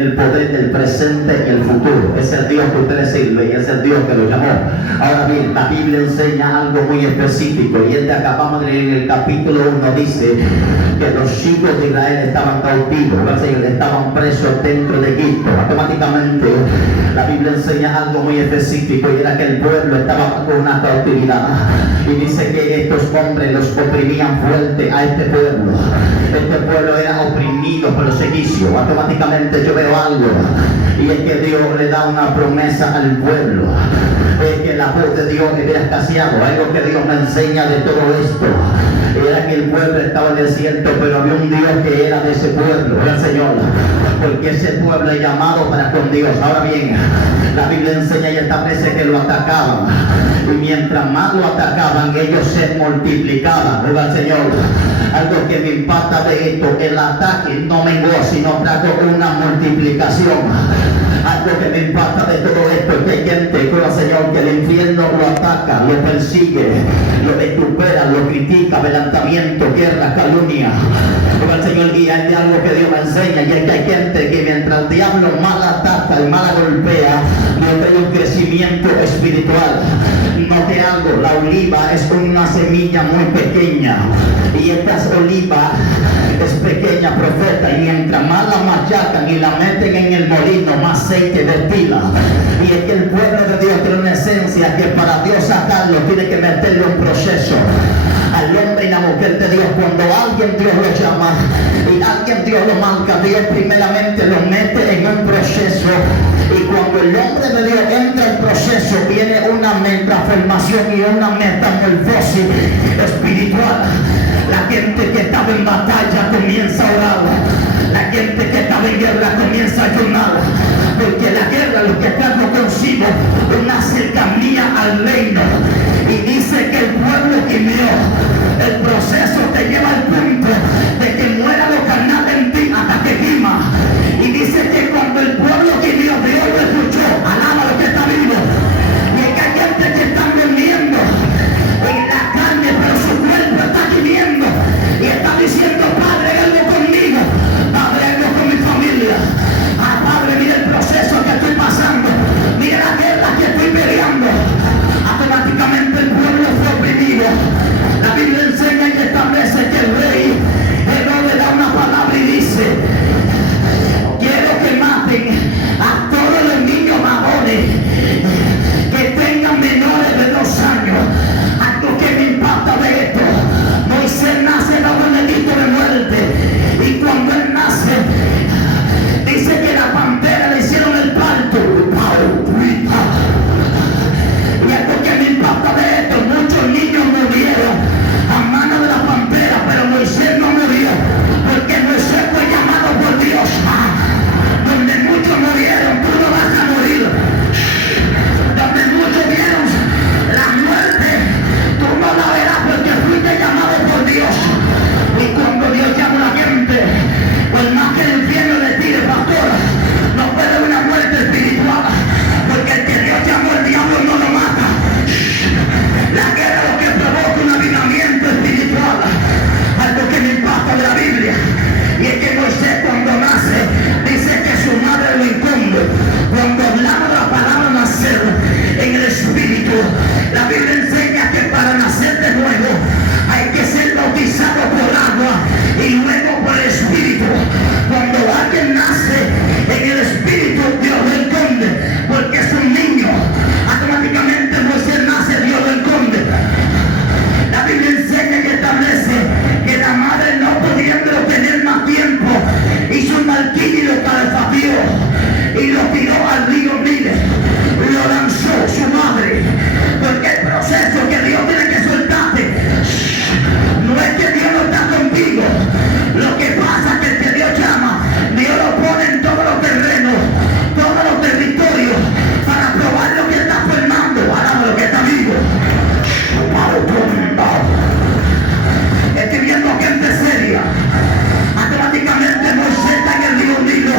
el poder del presente y el futuro. Es el Dios que usted sirve y es el Dios que lo llamó. Ahora bien, la Biblia enseña algo muy específico, y es de acá, vamos a leer en el capítulo 1, dice que los hijos de Israel estaban cautivos, estaban presos dentro de Egipto. Automáticamente la Biblia enseña algo muy específico, y era que el pueblo estaba bajo una cautividad, y dice que estos hombres los oprimían fuerte a este pueblo. Este pueblo era oprimido por los egipcios. Automáticamente yo veo algo, y es que Dios le da una promesa al pueblo. Es que la voz de Dios era escaseado. Algo que Dios me enseña de todo esto era que el pueblo estaba en el desierto, pero había un Dios que era de ese pueblo, era el Señor, porque ese pueblo es llamado para con Dios. Ahora bien, la Biblia enseña y establece que lo atacaban, y mientras más lo atacaban, ellos se multiplicaban. Viva el Señor. Algo que me impacta de esto, el ataque no menguó, sino trajo una multiplicación. Algo que me impacta de todo esto es que hay gente, con el Señor, que el infierno lo ataca, lo persigue, lo vitupera, lo critica, levantamiento, guerra, calumnia. Con el Señor, y hay algo que Dios me enseña, y es que hay gente que mientras el diablo mal ataca y mal golpea, no tiene un crecimiento espiritual. Note algo, la oliva es una semilla muy pequeña, y esta oliva es pequeña, profeta, y mientras más la machacan y la meten en el molino, más aceite destila. Y es que el pueblo de Dios tiene una esencia que para Dios sacarlo tiene que meterle un proceso. Al hombre y la mujer de Dios, cuando alguien Dios lo llama y alguien Dios lo marca, Dios primeramente lo mete en un proceso, y cuando el hombre de Dios entra en proceso, viene una transformación y una metamorfosis espiritual. La gente que estaba en batalla comienza a orar. La gente que estaba en guerra comienza a ayunar, porque la guerra lo que trajo consigo una cercanía al reino. Y dice que el pueblo gimió. El proceso te lleva al punto de que muera lo carnal en ti hasta que gima. Y dice que cuando el pueblo gimió, Dios lo escuchó. Alaba lo que está vivo. Y es que hay gente que está durmiendo en la carne, pero su cuerpo está gimiendo y está diciendo: Padre, algo conmigo, Padre, algo con mi familia. Padre, mira el proceso que estoy pasando, mira la guerra que estoy peleando. Automáticamente el pueblo fue oprimido. La Biblia enseña y establece que el rey Herodes da una palabra y dice: quiero que maten a todos los niños varones que tengan menores de 2 años. Algo que me impacta de esto: Moisés nace bajo el edicto de muerte, y cuando él nace, dice que la pantera le hicieron el parto. Y algo que me impacta de esto: muchos niños murieron a mano de la pantera, pero Moisés no murió, porque Moisés fue llamado por Dios. Donde muchos murieron, tú no vas a morir. Donde muchos vieron la muerte, tú no la verás, porque fuiste llamado por Dios. Y cuando Dios llama a la gente, por más que el infierno le tire, pastor, no puede una muerte espiritual, porque el que Dios llamó, el diablo no lo mata. La guerra lo que provoca un avivamiento espiritual. Algo que me impacta de la Biblia, y es que Moisés, cuando nace, dice que su madre lo incumbe. Cuando hablamos de la palabra nacer en el espíritu, la Biblia enseña que para nacer de nuevo hay que ser bautizado por agua y luego por el espíritu. Cuando alguien nace en el espíritu, Dios lo esconde, porque es un niño. Automáticamente Moisés nace, Dios lo esconde. La Biblia enseña y establece que la madre, no pudiendo tener más tiempo, hizo un martillo y lo calefacció y lo tiró al río Nilo. Lo lanzó su madre, porque el proceso que Dios tiene que soltarte no es que Dios no está contigo. Lo que pasa es que el que Dios llama, Dios lo pone en todos los terrenos, todos los territorios, para probar lo que está formando. Alaba lo que está vivo. Estoy viendo gente seria. Automáticamente Moisés está en el río Nilo,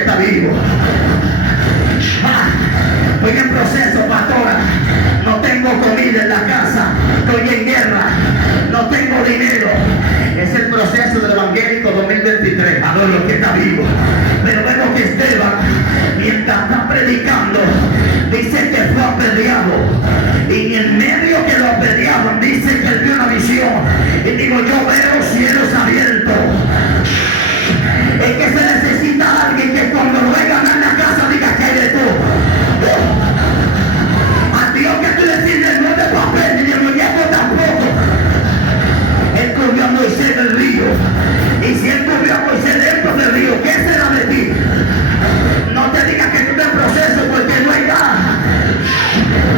está vivo. Estoy en proceso, pastora. No tengo comida en la casa. Estoy en guerra. No tengo dinero. Es el proceso del evangélico 2023. Adoro lo que está vivo. Pero vemos que Esteban, mientras está predicando, dice que fue apedreado. Y en medio que lo apedreaban, dice que él vio una visión. Y digo, yo veo cielos abiertos. Es que se necesita alguien que cuando lo vengan a la casa diga que hay de todo. A Dios que tú le sirves no es de papel ni de muñeco tampoco. Él cubrió a Moisés del río. Y si él cubrió a Moisés dentro del río, ¿qué será de ti? No te digas que tú estás en proceso porque no hay nada.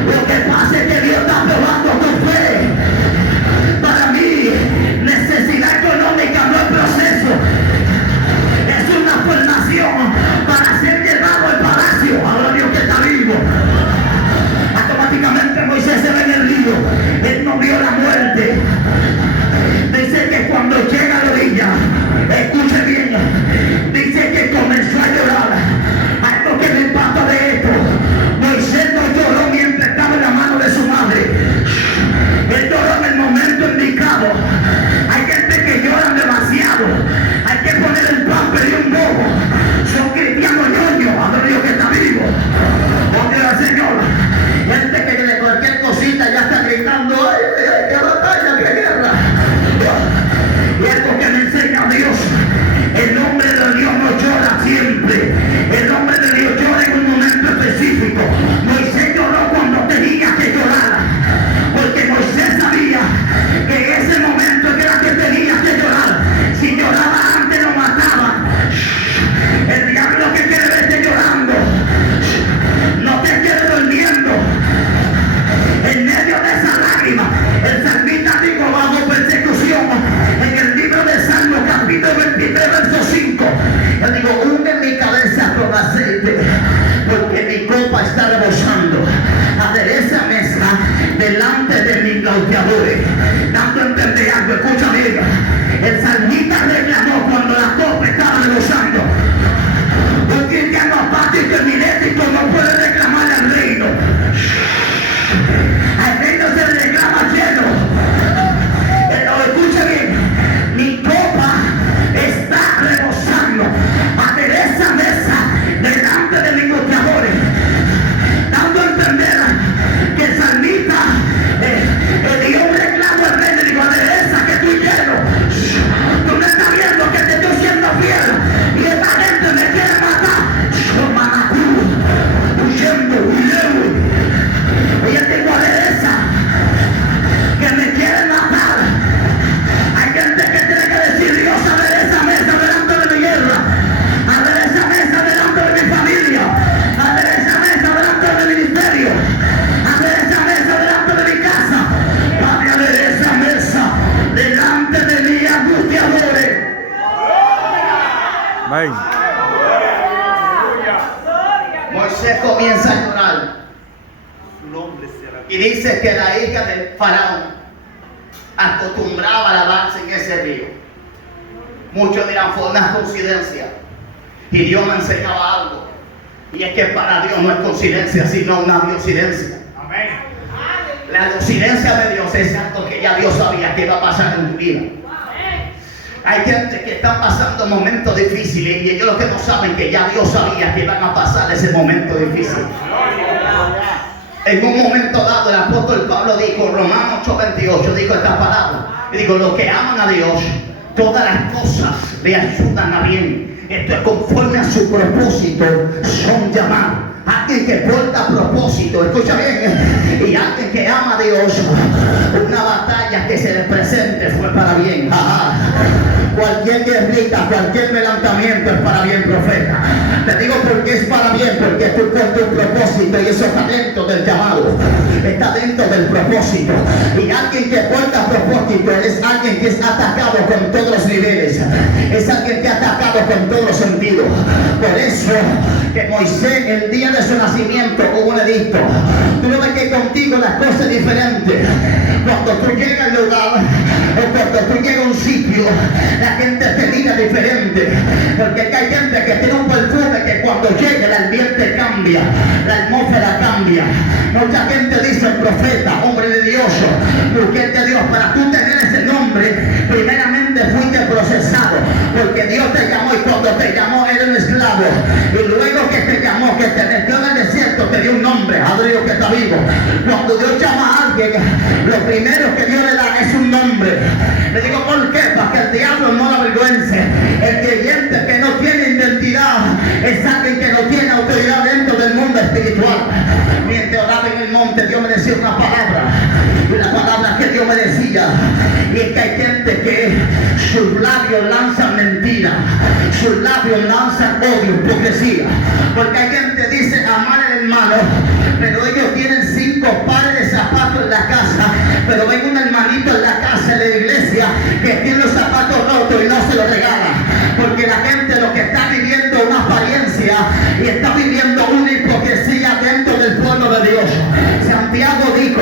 Lo que pasa es que Dios está probando tu fe. Para mí, necesidad económica no es proceso. Es una formación para ser llevado al palacio. Ahora Dios que está vivo. Automáticamente Moisés se ve en el río. Él no vio la muerte. Dice que cuando llega a la orilla, escuche bien, dice que comenzó a llorar. Algo que me impacta de esto: Moisés no lloró mientras estaba en la mano de su madre. Él lloró en el momento indicado. Hay gente que lloran demasiado. Hay que poner el pamper y un bobo. Son cristianos ñoños. Ahora Dios que está vivo. Porque la señora, gente que de cualquier cosita ya está gritando: ¡ay, ay, qué batalla, qué guerra! Y algo que me enseña Dios: el hombre de Dios no llora siempre. El hombre de Dios llora en un momento específico. Moisés lloró cuando tenía que llorar, porque Moisés sabía que en ese momento era que tenía que llorar. Si lloraba antes lo mataban. El diablo que quiere verte llorando no te quiere durmiendo. En medio de esa lágrima, el salmista dijo bajo persecución, en el libro de Salmo capítulo 23 verso 5, yo digo: unge mi cabeza con aceite, porque mi copa está rebosando. Adereza mesa delante de mis cauteadores. Dando a entender algo, escucha bien. El salmista reclamó cuando la copa estaba rebosando. Un cristiano apático y milético no puede reclamar al reino. Al reino se le reclama lleno. Escucha bien, mi copa está rebosando. Adereza mesa delante de mis cauteadores. Dando a entender que el salmista le dio un reclamo al rey. Le digo: adereza que estoy lleno. Tú me estás viendo que te estoy siendo fiel. Y esta gente me quiere matar. Manacú, huyendo, huyendo. Y yo tengo adereza que me quieren matar. Hay gente que tiene que decir: Dios, adereza mesa delante de mi guerra. Adereza mesa delante de mi familia. Adereza mesa delante de mi ministerio. Adereza mesa delante de mi casa. Padre, adereza mesa delante de mis angustiadores. Amén. Moisés comienza a llorar. Y dice que la hija del faraón acostumbraba a alabarse en ese río. Muchos dirán: fue una coincidencia. Y Dios me enseñaba algo. Y es que para Dios no es coincidencia, sino una diosidencia. Amén. La diosidencia de Dios es algo que ya Dios sabía que iba a pasar en tu vida. Hay gente que está pasando momentos difíciles y ellos lo que no saben que ya Dios sabía que iban a pasar ese momento difícil. En un momento dado el apóstol Pablo dijo, Romanos 8:28, dijo esta palabra. Y dijo: los que aman a Dios, todas las cosas le ayudan a bien. Esto es conforme a su propósito, son llamados. Alguien que porta propósito, escucha bien, y alguien que ama a Dios, una batalla que se le presente fue para bien. Cualquier guerrita, cualquier levantamiento es para bien, profeta. Te digo por qué es para bien, porque tú portas un propósito y eso está dentro del llamado, está dentro del propósito. Y alguien que porta propósito es alguien que es atacado con todos los niveles, es alguien que ha atacado con todos los sentidos. Por eso que Moisés, el día de su nacimiento, hubo un edicto. Tú no ves que contigo las cosas diferentes. Cuando tú llegas al lugar o cuando tú llegas a un sitio, la gente te mira diferente, porque hay gente que tiene un perfume que cuando llega el ambiente cambia, la atmósfera cambia. Mucha gente dice profeta, hombre de Dios, mujer de Dios. Para tú tener ese nombre, primeramente fuiste procesado, porque Dios te llamó, y cuando te llamó eres un esclavo, y luego que te llamó, que te metió en el desierto, te dio un nombre, Dios que está vivo. Cuando Dios llama a alguien, lo primero que Dios le da es un nombre. Le digo, ¿por qué? Para que el diablo no lo avergüence. El creyente que no tiene identidad es alguien que no tiene autoridad dentro del mundo espiritual. Mientras oraba en el monte, Dios me decía una palabra, y la palabra que Dios me decía, y es que hay gente que sus labios lanzan mentira, sus labios lanzan odio, hipocresía, porque hay gente que dice amar al hermano, pero ellos tienen 5 pares de zapatos en la casa, pero ven un hermanito en la casa, en la iglesia, que tiene los zapatos rotos y no se los regala, porque la gente lo que está viviendo es una apariencia y está viviendo una hipocresía dentro del pueblo de Dios. Santiago dijo,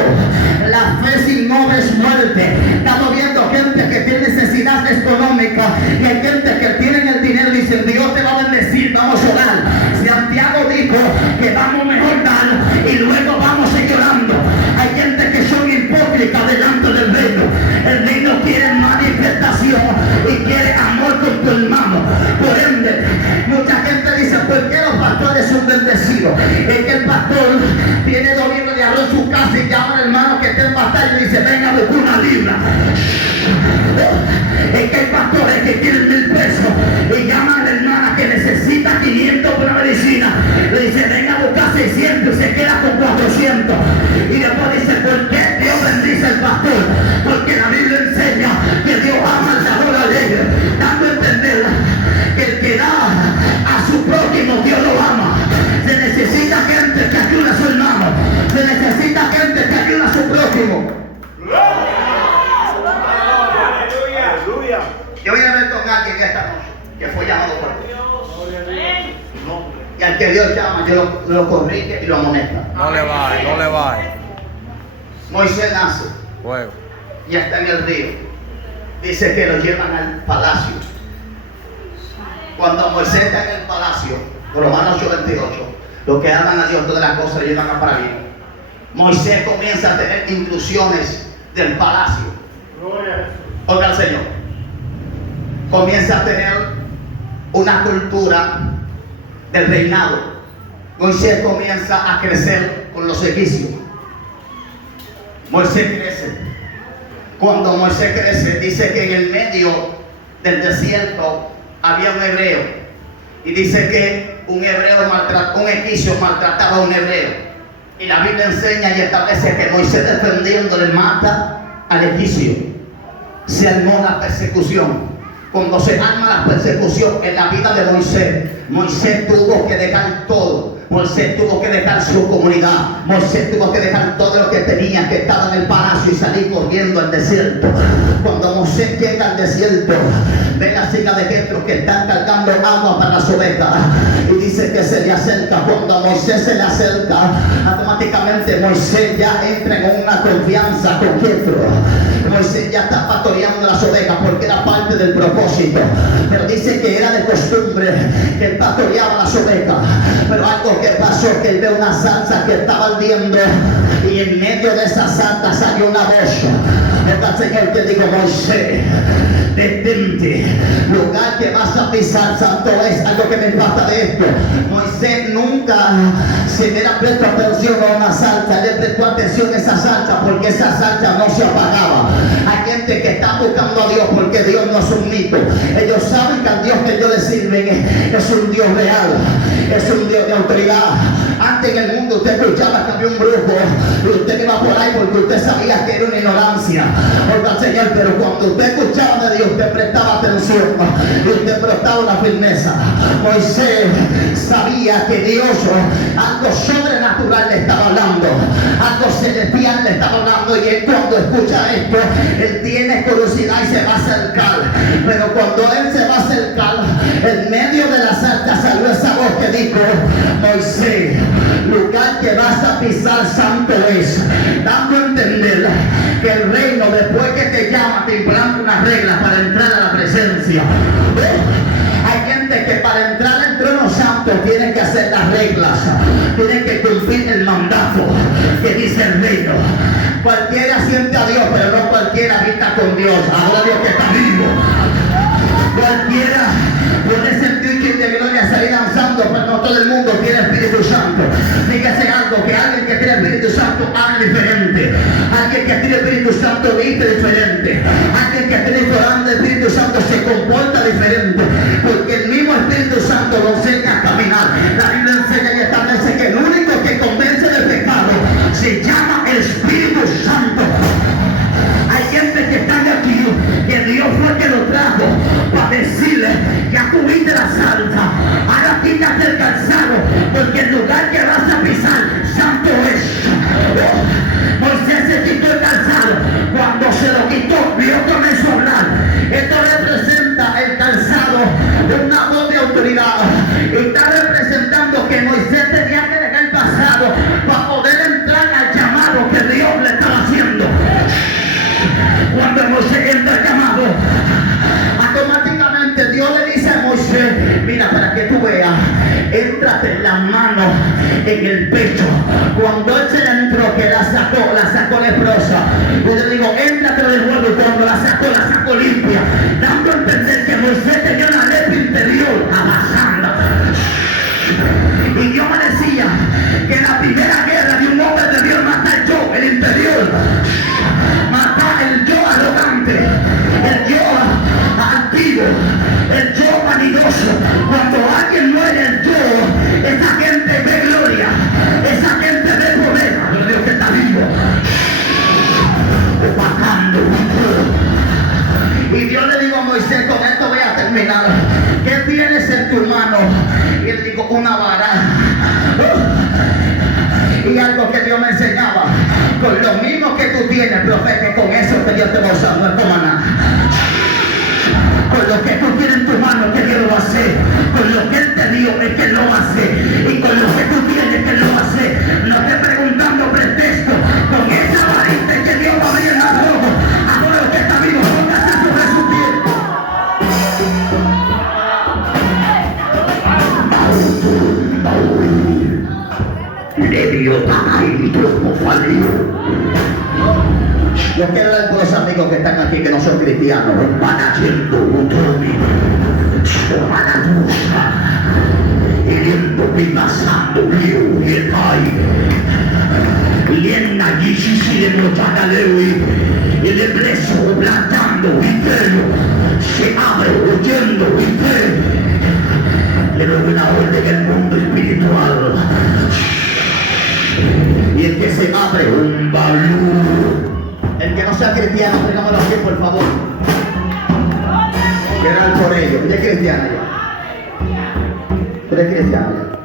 la fe sin obra es muerte. Estamos viendo gente que tiene necesidad económica y hay gente que tienen el dinero y dicen, Dios te va a bendecir, vamos a orar. Santiago dijo que vamos mejor dar y luego vamos a ir llorando. Hay gente que son hipócritas delante del reino. El reino quiere manifestación y quiere amor con tu hermano. Por ende, mucha gente dice, ¿por qué los pastores son bendecidos? Es que el pastor tiene 2 libras de arroz en su casa y llama al hermano que esté en batalla y dice, venga a buscar una libra. Es que hay pastores que tienen 1000 pesos y llaman a la hermana que necesita 500 para medicina. Le dice, venga a buscar 600 y se queda con 400. Y después dice, ¿por qué Dios bendice al pastor? Porque la Biblia enseña que Dios ama al dador alegre, dando a entender que el que da a su prójimo, Dios lo ama. Se necesita gente que ayude a su hermano. Se necesita gente que ayude a su prójimo. Yo voy a ver con alguien esta noche que fue llamado por Dios. Y al que Dios llama, yo lo corrige y lo amonesta. No le vaya, no le vaya. Moisés nace. Fuego. Y está en el río. Dice que lo llevan al palacio. Cuando Moisés está en el palacio, Romanos 8:28, los que aman a Dios, todas las cosas le llevan a para bien. Moisés comienza a tener instrucciones del palacio. Oiga al Señor. Comienza a tener una cultura del reinado. Moisés comienza a crecer con los egipcios. Moisés crece. Cuando Moisés crece, dice que en el medio del desierto había un hebreo. Y dice que un egipcio maltrataba a un hebreo. Y la Biblia enseña y establece que Moisés, defendiéndole, mata al egipcio. Se armó la persecución. Cuando se arma la persecución en la vida de Moisés, Moisés tuvo que dejar todo. Moisés tuvo que dejar su comunidad. Moisés tuvo que dejar todo lo que tenía, que estaba en el palacio, y salir corriendo al desierto. Cuando Moisés llega al desierto, ve las hijas de Jetro que están cargando agua para las ovejas, y dice que se le acerca. Cuando a Moisés se le acerca, automáticamente Moisés ya entra en una confianza con Jetro. Moisés ya está pastoreando las ovejas porque era parte del propósito. Pero dice que era de costumbre que él pastoreaba las ovejas. Pero algo que pasó, que él ve una salsa que estaba ardiendo, y en medio de esa salsa salió una voz. El Señor te digo, Moisés, detente. Lugar que vas a pisar, santo es. Algo que me impacta de esto: Moisés nunca se hubiera prestado atención a una salsa. Le prestó atención a esa salsa porque esa salsa no se apagaba. Hay gente que está buscando a Dios porque Dios no es un mito. Ellos saben que al Dios que ellos le sirven es un Dios real, es un Dios de autoridad. Antes en el mundo usted escuchaba que había un brujo y usted iba por ahí porque usted sabía que era una ignorancia. Oiga, Señor, pero cuando usted escuchaba de Dios, usted prestaba atención y usted prestaba una firmeza. Moisés sabía que Dios, algo sobrenatural le estaba hablando, algo celestial le estaba hablando, y él, cuando escucha esto, él tiene curiosidad y se va a acercar. Pero cuando él se va a acercar, en medio de la salsa salió esa voz que dijo: Moisés, lugar que vas a pisar santo es, dando a entender que el reino, después que te llama, te implanta unas reglas para entrar a la presencia. Hay gente que para entrar al trono santo Santo tiene que hacer las reglas, tiene que cumplir el mandato que dice el reino. Cualquiera siente a Dios, pero no cualquiera habita con Dios. Ahora Dios que está vivo. Cualquiera puede sentir que de gloria salir danzando, pero no todo el mundo tiene Espíritu Santo. Fíjese algo, que alguien que tiene Espíritu Santo habla diferente. Alguien que tiene Espíritu Santo viste diferente. Alguien que tiene el Espíritu Santo se comporta diferente. Porque el mismo Espíritu Santo lo enseña a caminar. La Biblia enseña y establece que el único que convence del pecado se llama el Espíritu Santo. Hay gente que está aquí, que Dios fue que lo trajo para decirle: ya tuviste la salsa, ahora quítate el calzado, porque el lugar que vas a pisar, santo es. Moisés se quitó el calzado, cuando se lo quitó, Dios comenzó a hablar. Esto representa el calzado de una voz de autoridad, y está representando que Moisés tenía que dejar el pasado para poder entrar al llamado que Dios le estaba haciendo. Cuando Moisés entra al llamado, automáticamente Dios le dice a Moisés: mira, para que tú veas, éntrate la mano en el pecho. Cuando él se le entró, que la sacó leprosa, yo le digo: éntrate de nuevo, y cuando la sacó limpia, dando a entender que Moisés tenía una lepra interior avanzando. Y Dios me decía que la primera guerra de un hombre debió matar yo, el interior. Matar el yo arrogante, el yo altivo, el yo vanidoso. Cuando alguien muere el yo, esa gente ve gloria, esa gente ve poder. Pero Dios que está vivo, opacando. Y Dios le dijo a Moisés: con esto voy a terminar. ¿Qué tienes en tu mano? Y él dijo: una vara. Y algo que Dios me enseñaba: con lo mismo que tú tienes, profeta, con eso que Dios te va a usar, no es como nada. Con lo que tú tienes en tu mano, que Dios lo va a hacer. Con lo que Él te dio, es que Él lo va a hacer. Y con lo que tú tienes, que Él lo va a hacer. No estés preguntando pretexto. Con esa varita que Dios va a abrir el mar rojo. Ahora lo que está vivo, póngase sobre su piel. Le dio tacaíto como falió. Yo quiero hablar con los amigos que están aquí, que no son cristianos. Van haciendo un término. Van a buscar. Y viendo que pasando, vio y el aire. Lienda allí, si le mochana lewi. Y le preso, plantando y pelo. Se abre, oyendo y pelo. Le doy una orden del mundo espiritual. Y el que se abre un balú. El que no sea cristiano, tráigamelo aquí, por favor. Quiero orar por ellos. ¿Usted es cristiano ya? ¿Usted es cristiano ya?